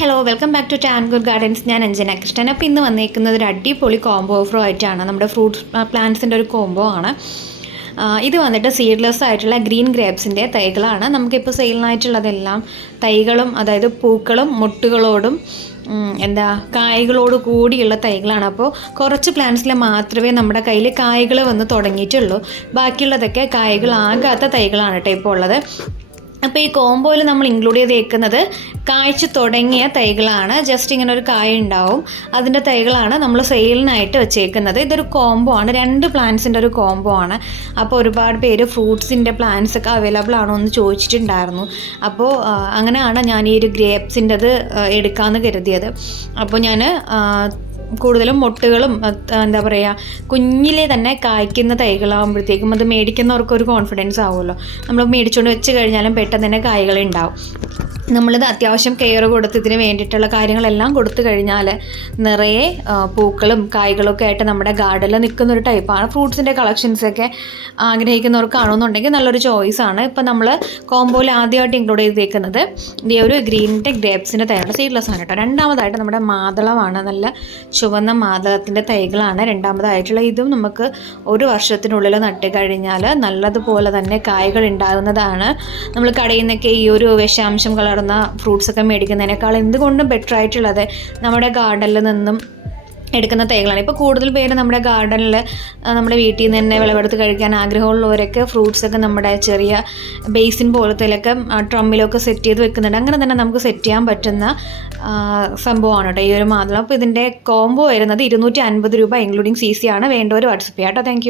Hello welcome back to Tangur gardens. ഞാൻ അഞ്ജന കൃഷ്ണൻ. അപ്പോൾ ഇന്ന് വന്നിരിക്കുന്നത് ഒരു അടിപൊളി കോംബോ ഓഫറോ ആയിട്ടാണ്. നമ്മുടെ ഫ്രൂട്ട്സ് പ്ലാന്റ്സിൻ്റെ ഒരു കോംബോ ആണ്. ഇത് വന്നിട്ട് സീഡ്ലെസ് ആയിട്ടുള്ള ഗ്രീൻ ഗ്രേപ്സിൻ്റെ തൈകളാണ്. നമുക്കിപ്പോൾ സെയിലിനായിട്ടുള്ളതെല്ലാം തൈകളും, അതായത് പൂക്കളും മുട്ടുകളോടും കായ്കളോട് കൂടിയുള്ള തൈകളാണ്. അപ്പോൾ കുറച്ച് പ്ലാന്റ്സിൽ മാത്രമേ നമ്മുടെ കയ്യിൽ കായ്കൾ വന്ന് തുടങ്ങിയിട്ടുള്ളൂ. ബാക്കിയുള്ളതൊക്കെ കായ്കളാകാത്ത തൈകളാണ് കേട്ടോ ഇപ്പോൾ ഉള്ളത്. അപ്പോൾ ഈ കോംബോയിൽ നമ്മൾ ഇൻക്ലൂഡ് ചെയ്തേക്കുന്നത് കായ്ച്ചു തുടങ്ങിയ തൈകളാണ്. ജസ്റ്റ് ഇങ്ങനെ ഒരു കായ ഉണ്ടാവും, അതിൻ്റെ തൈകളാണ് നമ്മൾ സെയിലിനായിട്ട് വെച്ചേക്കുന്നത്. ഇതൊരു കോംബോ ആണ്, 2 പ്ലാന്റ്സിൻ്റെ ഒരു കോംബോ ആണ്. അപ്പോൾ ഒരുപാട് പേര് ഫ്രൂട്ട്സിൻ്റെ പ്ലാന്റ്സ് ഒക്കെ അവൈലബിൾ ആണോ എന്ന് ചോദിച്ചിട്ടുണ്ടായിരുന്നു. അപ്പോൾ അങ്ങനെയാണ് ഞാൻ ഈ ഒരു ഗ്രേപ്സിൻ്റെത് എടുക്കാമെന്ന് കരുതിയത്. അപ്പോൾ ഞാൻ കൂടുതലും മുട്ടുകളും കുഞ്ഞിലെ തന്നെ കായ്ക്കുന്ന തൈകളാകുമ്പോഴത്തേക്കും അത് മേടിക്കുന്നവർക്കൊരു കോൺഫിഡൻസ് ആവുമല്ലോ. നമ്മൾ മേടിച്ചുകൊണ്ട് വെച്ച് കഴിഞ്ഞാലും പെട്ടെന്ന് തന്നെ കായ്കളുണ്ടാവും. നമ്മളിത് അത്യാവശ്യം കെയർ കൊടുത്ത് ഇതിന് വേണ്ടിയിട്ടുള്ള കാര്യങ്ങളെല്ലാം കൊടുത്തു കഴിഞ്ഞാൽ നിറയെ പൂക്കളും കായ്കളൊക്കെ ആയിട്ട് നമ്മുടെ ഗാർഡനിൽ നിൽക്കുന്നൊരു ടൈപ്പാണ്. ഫ്രൂട്ട്സിൻ്റെ കളക്ഷൻസൊക്കെ ആഗ്രഹിക്കുന്നവർക്കാണെന്നുണ്ടെങ്കിൽ നല്ലൊരു ചോയ്സാണ്. ഇപ്പം നമ്മൾ കോംബോയിൽ ആദ്യമായിട്ട് ഇൻക്ലൂഡ് ചെയ്തേക്കുന്നത് ഈ ഒരു ഗ്രീനിൻ്റെ ഗ്രേപ്സിൻ്റെ തൈയാണ്, സീഡ്ലെസ് ആണ് കേട്ടോ. രണ്ടാമതായിട്ട് നമ്മുടെ മാതളമാണ്, നല്ല ചുവന്ന മാതളത്തിൻ്റെ തൈകളാണ് രണ്ടാമതായിട്ടുള്ള. ഇതും നമുക്ക് 1 വർഷത്തിനുള്ളിൽ നട്ട് കഴിഞ്ഞാൽ നല്ലതുപോലെ തന്നെ കായ്കൾ ഉണ്ടാകുന്നതാണ്. നമ്മൾ കടയിൽ നിന്നൊക്കെ ഈ ഒരു വിഷാംശം കലർന്ന ഫ്രൂട്ട്സൊക്കെ മേടിക്കുന്നതിനേക്കാൾ എന്തുകൊണ്ടും ബെറ്റർ ആയിട്ടുള്ളത് നമ്മുടെ ഗാർഡനിൽ നിന്നും എടുക്കുന്ന തൈകളാണ്. ഇപ്പോൾ കൂടുതൽ പേര് നമ്മുടെ ഗാർഡനിൽ നമ്മുടെ വീട്ടിൽ നിന്ന് തന്നെ വിളവെടുത്ത് കഴിക്കാൻ ആഗ്രഹമുള്ളവരൊക്കെ ഫ്രൂട്ട്സൊക്കെ നമ്മുടെ ചെറിയ ബേസിൻ പോലത്തേലൊക്കെ ട്രമ്മിലൊക്കെ സെറ്റ് ചെയ്ത് വെക്കുന്നുണ്ട്. അങ്ങനെ തന്നെ നമുക്ക് സെറ്റ് ചെയ്യാൻ പറ്റുന്ന സംഭവമാണ് കേട്ടോ ഈ ഒരു മാതളം. അപ്പോൾ ഇതിൻ്റെ കോംബോ വരുന്നത് 250 രൂപ ഇൻക്ലൂഡിങ് CC ആണ്. വേണ്ടവർ വാട്സപ്പ് ചെയ്യാം കേട്ടോ. താങ്ക്